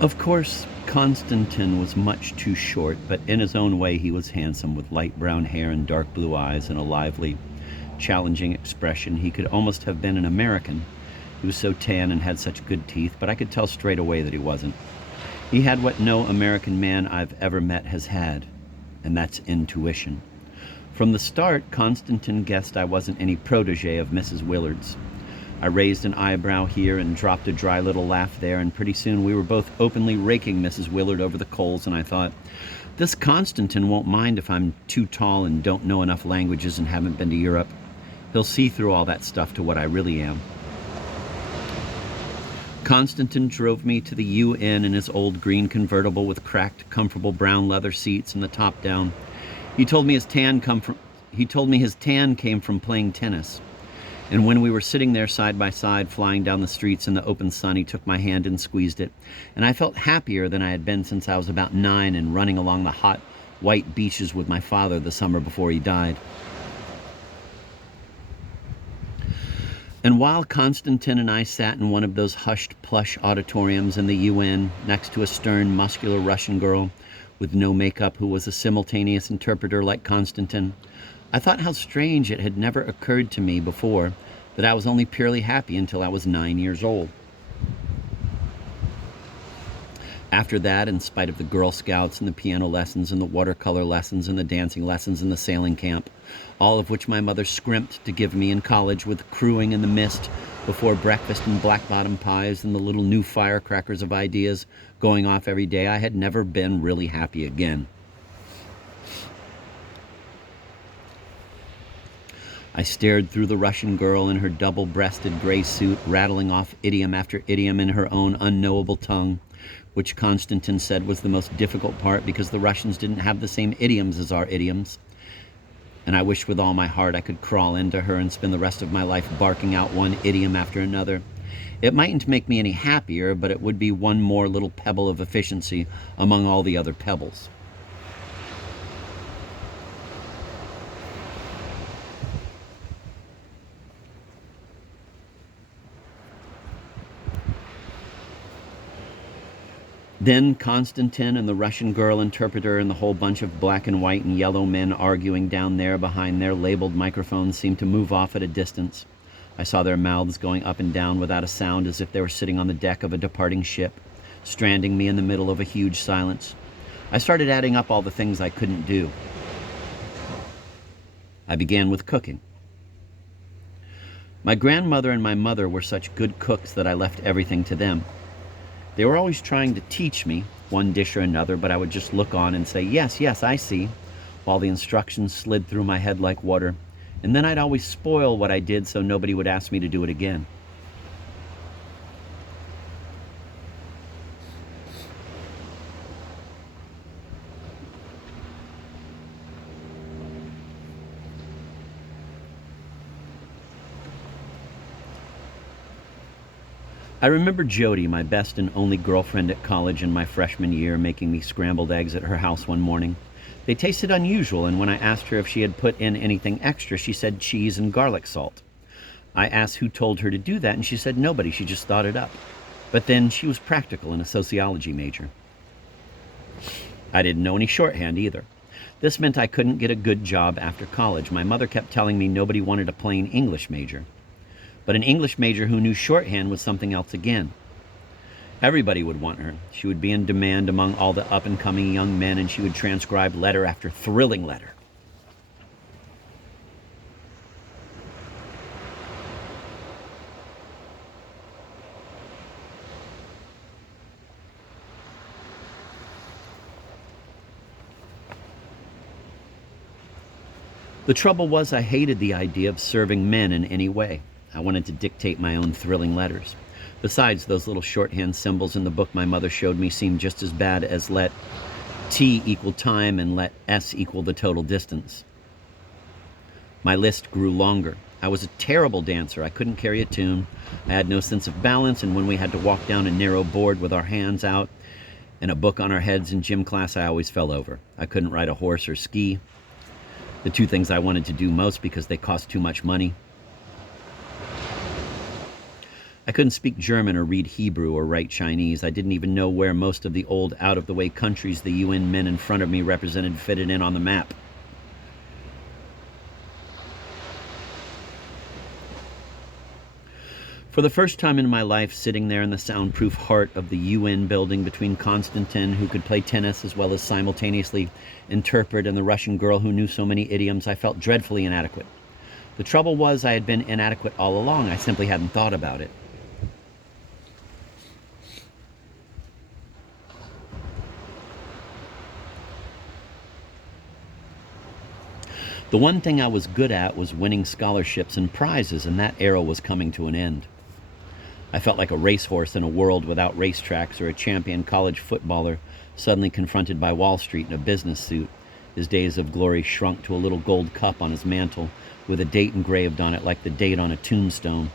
Of course, Constantine was much too short, but in his own way he was handsome, with light brown hair and dark blue eyes and a lively, challenging expression. He could almost have been an American. He was so tan and had such good teeth, but I could tell straight away that he wasn't. He had what no American man I've ever met has had, and that's intuition. From the start, Constantine guessed I wasn't any protege of Mrs. Willard's. I raised an eyebrow here and dropped a dry little laugh there, and pretty soon we were both openly raking Mrs. Willard over the coals, and I thought, this Constantine won't mind if I'm too tall and don't know enough languages and haven't been to Europe. He'll see through all that stuff to what I really am. Constantine drove me to the UN in his old green convertible with cracked, comfortable brown leather seats and the top down. He told me his tan came from playing tennis. And when we were sitting there side by side, flying down the streets in the open sun, he took my hand and squeezed it. And I felt happier than I had been since I was about 9 and running along the hot, white beaches with my father the summer before he died. And while Constantine and I sat in one of those hushed, plush auditoriums in the UN, next to a stern, muscular Russian girl with no makeup who was a simultaneous interpreter like Constantine, I thought how strange it had never occurred to me before that I was only purely happy until I was 9 years old. After that, in spite of the Girl Scouts and the piano lessons and the watercolor lessons and the dancing lessons and the sailing camp, all of which my mother scrimped to give me in college, with crewing in the mist before breakfast and black bottom pies and the little new firecrackers of ideas going off every day, I had never been really happy again. I stared through the Russian girl in her double-breasted gray suit, rattling off idiom after idiom in her own unknowable tongue, which Constantine said was the most difficult part because the Russians didn't have the same idioms as our idioms. And I wished with all my heart I could crawl into her and spend the rest of my life barking out one idiom after another. It mightn't make me any happier, but it would be one more little pebble of efficiency among all the other pebbles. Then Constantine and the Russian girl interpreter and the whole bunch of black and white and yellow men arguing down there behind their labeled microphones seemed to move off at a distance. I saw their mouths going up and down without a sound, as if they were sitting on the deck of a departing ship, stranding me in the middle of a huge silence. I started adding up all the things I couldn't do. I began with cooking. My grandmother and my mother were such good cooks that I left everything to them. They were always trying to teach me one dish or another, but I would just look on and say, yes, yes, I see, while the instructions slid through my head like water. And then I'd always spoil what I did so nobody would ask me to do it again. I remember Jody, my best and only girlfriend at college in my freshman year, making me scrambled eggs at her house one morning. They tasted unusual, and when I asked her if she had put in anything extra, she said cheese and garlic salt. I asked who told her to do that, and she said nobody, she just thought it up. But then she was practical and a sociology major. I didn't know any shorthand either. This meant I couldn't get a good job after college. My mother kept telling me nobody wanted a plain English major. But an English major who knew shorthand was something else again. Everybody would want her. She would be in demand among all the up-and-coming young men, and she would transcribe letter after thrilling letter. The trouble was I hated the idea of serving men in any way. I wanted to dictate my own thrilling letters. Besides, those little shorthand symbols in the book my mother showed me seemed just as bad as let T equal time and let S equal the total distance. My list grew longer. I was a terrible dancer. I couldn't carry a tune. I had no sense of balance, and when we had to walk down a narrow board with our hands out and a book on our heads in gym class, I always fell over. I couldn't ride a horse or ski, the two things I wanted to do most because they cost too much money. I couldn't speak German or read Hebrew or write Chinese. I didn't even know where most of the old out-of-the-way countries the UN men in front of me represented fitted in on the map. For the first time in my life, sitting there in the soundproof heart of the UN building between Konstantin, who could play tennis as well as simultaneously interpret, and the Russian girl who knew so many idioms, I felt dreadfully inadequate. The trouble was I had been inadequate all along. I simply hadn't thought about it. The one thing I was good at was winning scholarships and prizes, and that era was coming to an end. I felt like a racehorse in a world without racetracks, or a champion college footballer suddenly confronted by Wall Street in a business suit. His days of glory shrunk to a little gold cup on his mantle with a date engraved on it like the date on a tombstone.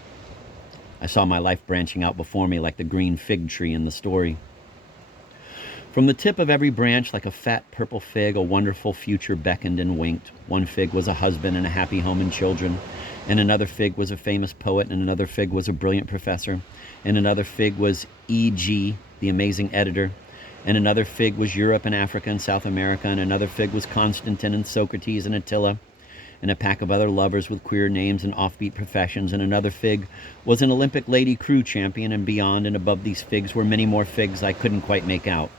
I saw my life branching out before me like the green fig tree in the story. From the tip of every branch, like a fat purple fig, a wonderful future beckoned and winked. One fig was a husband and a happy home and children, and another fig was a famous poet, and another fig was a brilliant professor, and another fig was E.G., the amazing editor, and another fig was Europe and Africa and South America, and another fig was Constantine and Socrates and Attila, and a pack of other lovers with queer names and offbeat professions, and another fig was an Olympic lady crew champion, and beyond and above these figs were many more figs I couldn't quite make out.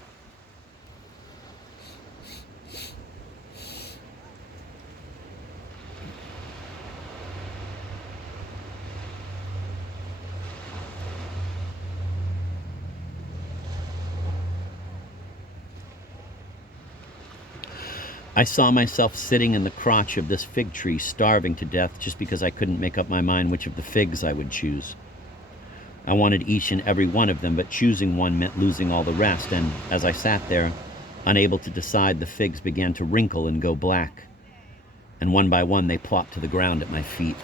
I saw myself sitting in the crotch of this fig tree, starving to death just because I couldn't make up my mind which of the figs I would choose. I wanted each and every one of them, but choosing one meant losing all the rest, and as I sat there, unable to decide, the figs began to wrinkle and go black, and one by one they plopped to the ground at my feet.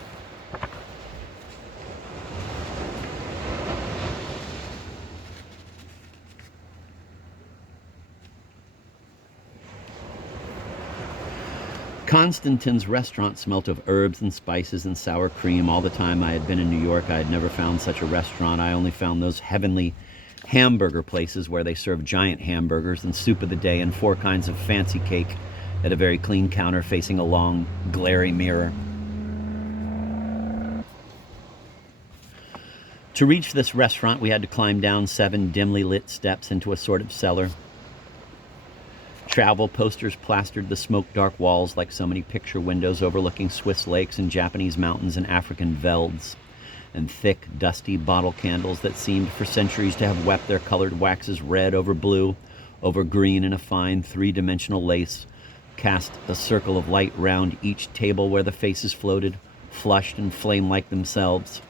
Constantine's restaurant smelt of herbs and spices and sour cream. All the time I had been in New York, I had never found such a restaurant. I only found those heavenly hamburger places where they serve giant hamburgers and soup of the day and 4 kinds of fancy cake at a very clean counter facing a long, glary mirror. To reach this restaurant, we had to climb down 7 dimly lit steps into a sort of cellar. Travel posters plastered the smoke-dark walls like so many picture windows overlooking Swiss lakes and Japanese mountains and African velds, and thick, dusty bottle candles that seemed for centuries to have wept their colored waxes red over blue, over green, in a fine 3-dimensional lace, cast a circle of light round each table where the faces floated, flushed and flame-like themselves.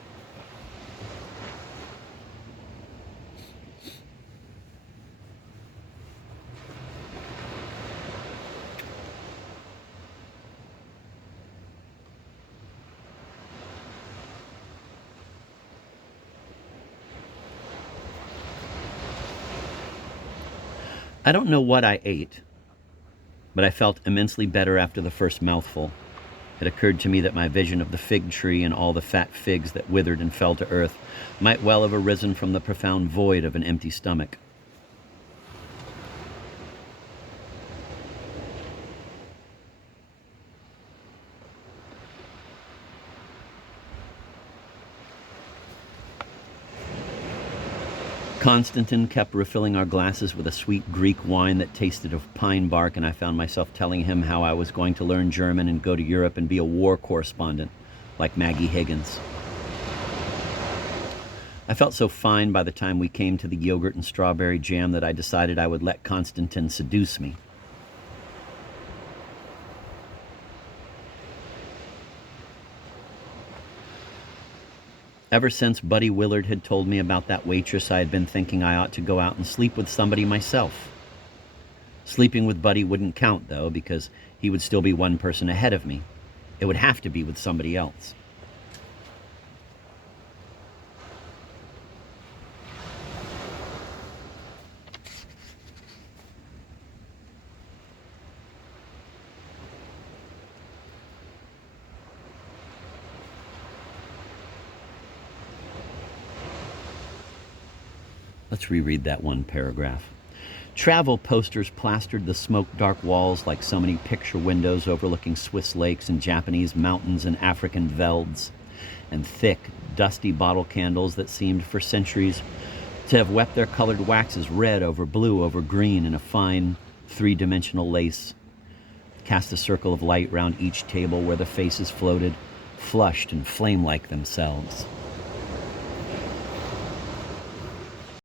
I don't know what I ate, but I felt immensely better after the first mouthful. It occurred to me that my vision of the fig tree and all the fat figs that withered and fell to earth might well have arisen from the profound void of an empty stomach. Constantine kept refilling our glasses with a sweet Greek wine that tasted of pine bark, and I found myself telling him how I was going to learn German and go to Europe and be a war correspondent, like Maggie Higgins. I felt so fine by the time we came to the yogurt and strawberry jam that I decided I would let Constantine seduce me. Ever since Buddy Willard had told me about that waitress, I had been thinking I ought to go out and sleep with somebody myself. Sleeping with Buddy wouldn't count, though, because he would still be one person ahead of me. It would have to be with somebody else. Let's reread that one paragraph. Travel posters plastered the smoke-dark walls like so many picture windows overlooking Swiss lakes and Japanese mountains and African velds, and thick, dusty bottle candles that seemed for centuries to have wept their colored waxes red over blue over green in a fine, three-dimensional lace, cast a circle of light round each table where the faces floated, flushed and flame-like themselves.